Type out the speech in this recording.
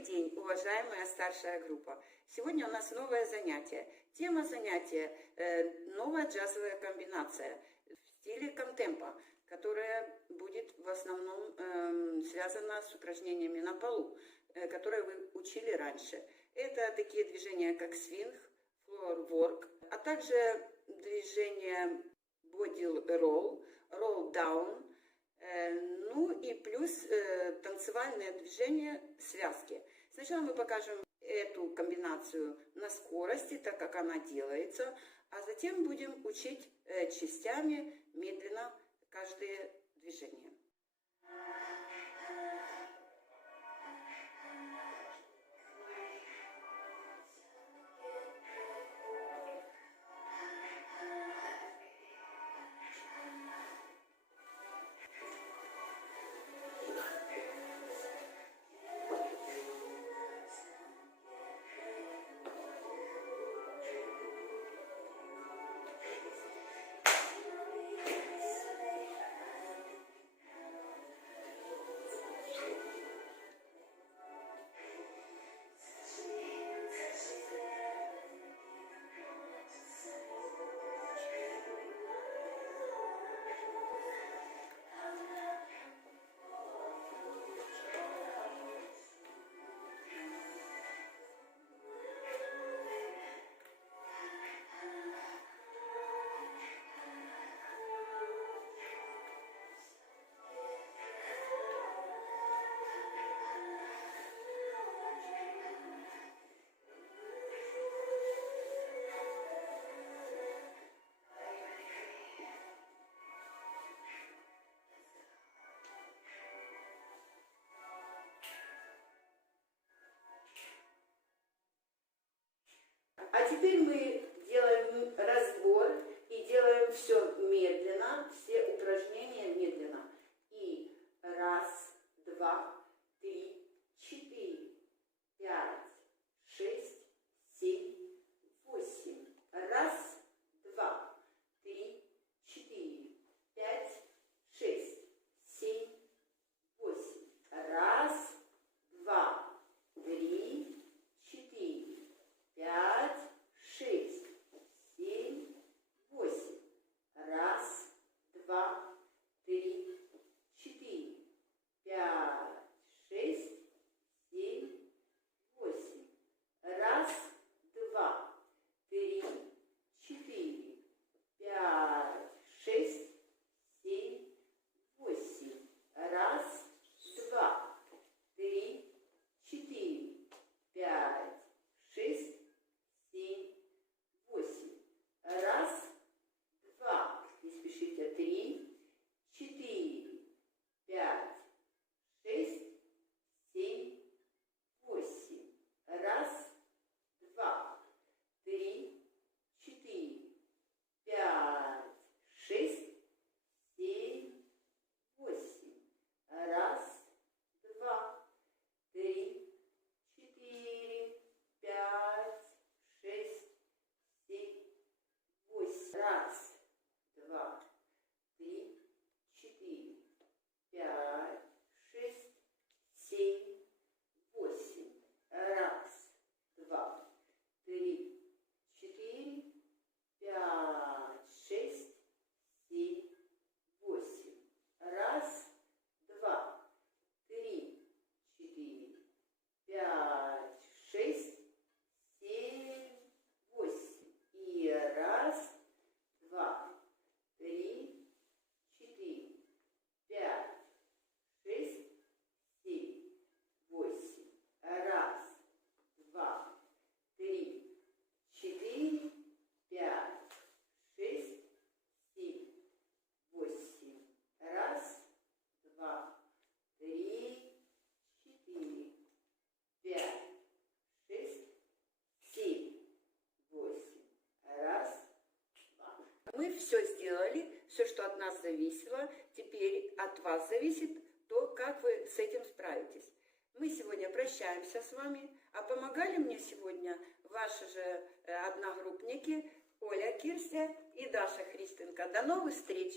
Добрый день, уважаемая старшая группа. Сегодня у нас новое занятие. Тема занятия э, новая джазовая комбинация в стиле контемпа, которая будет в основном э, связана с упражнениями на полу, э, которые вы учили раньше. Это такие движения, как свинг, work, а также движения body roll, roll down, ну и плюс э, танцевальное движение связки. Сначала мы покажем эту комбинацию на скорости, так как она делается, а затем будем учить э, частями медленно каждое движение. А теперь мы делаем Мы все сделали, все, что от нас зависело. Теперь от вас зависит то, как вы с этим справитесь. Мы сегодня прощаемся с вами, а помогали мне сегодня ваши же э, одногруппники Оля Кирся и Даша Христенко. До новых встреч!